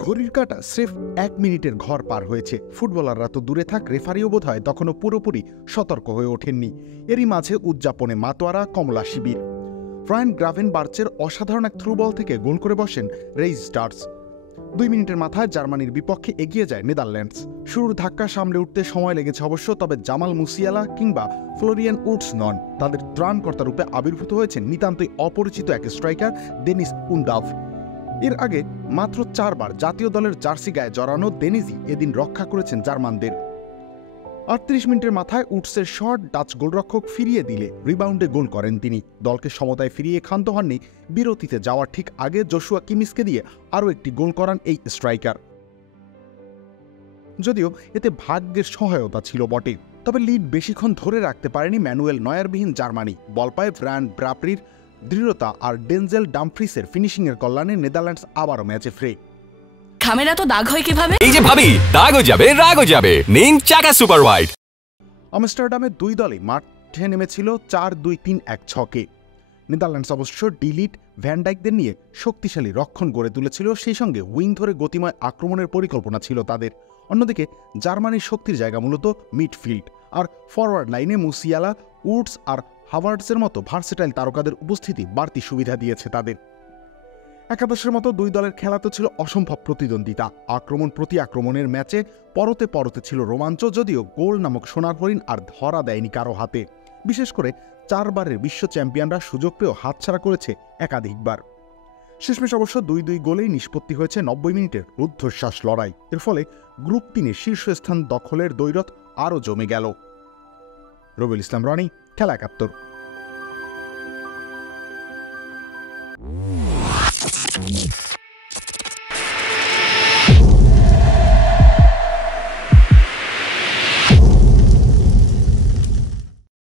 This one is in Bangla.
ঘড়ির কাঁটা স্রেফ 1 মিনিটের ঘর পার হয়েছে। ফুটবলাররা তো দূরে থাক, রেফারিও বোধহয় তখনও পুরোপুরি সতর্ক হয়ে ওঠেননি। এরই মাঝে উদযাপনে মাতোয়ারা কমলা শিবির। ফ্রায়ান গ্রাভেনবার্চের অসাধারণ এক থ্রু বল থেকে গোল করে বসেন রেইসডার্স। 2 মিনিটের মাথায় জার্মানির বিপক্ষে এগিয়ে যায় নেদারল্যান্ডস। শুরুর ধাক্কা সামলে উঠতে সময় লেগেছে অবশ্য, তবে জামাল মুসিয়ালা কিংবা ফ্লোরিয়ান উডস নন, তাদের ত্রাণকর্তা রূপে আবির্ভূত হয়েছেন নিতান্তই অপরিচিত এক স্ট্রাইকার ডেনিস উন্ডাভ। এর আগে মাত্র 4 বার জাতীয় দলের জার্সি গায়ে জড়ানো দেনিজি এদিন রক্ষা করেছেন জার্মানদের। 38 মিনিটের মাথায় উডসের শট ডাচ গোলরক্ষক ফিরিয়ে দিলে রিবাউন্ডে গোল করেন তিনি। দলকে সমতায় ফিরিয়ে ক্ষান্ত হননি। বিরতিতে যাওয়ার ঠিক আগে জোশুয়া কিমিসকে দিয়ে আরও একটি গোল করান এই স্ট্রাইকার। যদিও এতে ভাগ্যের সহায়তা ছিল বটে, তবে লিড বেশিক্ষণ ধরে রাখতে পারেনি ম্যানুয়েল নয়ারবিহীন জার্মানি। বল পায় ফ্রায়ান ব্রাপ্রির দৃঢ়তা আর ডেনজেল ডামফ্রিসের ফিনিশিংয়ের কল্যাণে নেদারল্যান্ডস আবারও ম্যাচে ফ্রে। খামেরা তো দাগ হয় কিভাবে? এই যে ভাবি, দাগও যাবে রাগও যাবে, নিন চাকা সুপার হোয়াইট। আমস্টারডামে দুই দলই মাঠে নেমেছিল 4-2-3-1 ছকে। নেদারল্যান্ডস অবশ্য ডিলিট ভ্যানডাইকদের নিয়ে শক্তিশালী রক্ষণ গড়ে তুলেছিল, সেই সঙ্গে উইং ধরে গতিময় আক্রমণের পরিকল্পনা ছিল তাদের। অন্যদিকে জার্মানির শক্তির জায়গা মূলত মিডফিল্ড, আর ফরওয়ার্ড লাইনে মুসিয়ালা, উডস আর হাভার্টসের মতো ভার্সেটাইল তারকাদের উপস্থিতি বাড়তি সুবিধা দিয়েছে তাদের। একাদশের মতো দুই দলের খেলা তো ছিল অসম্ভব প্রতিদ্বন্দ্বিতা। আক্রমণ প্রতি আক্রমণের ম্যাচে পরতে পরতে ছিল রোমাঞ্চ, যদিও গোল নামক সোনার হরিণ আর ধরা দেয়নি কারো হাতে। বিশেষ করে 4 বারের বিশ্ব চ্যাম্পিয়নরা সুযোগ পেয়েও হাতছাড়া করেছে একাধিকবার। শেষমেশ অবশ্য 2-2 গোলেই নিষ্পত্তি হয়েছে 90 মিনিটের রুদ্ধশ্বাস লড়াই। এর ফলে গ্রুপ 3-এ শীর্ষস্থান দখলের দ্বৈরথ আরও জমে গেল। রবিউল ইসলাম রনি, খেলা 71।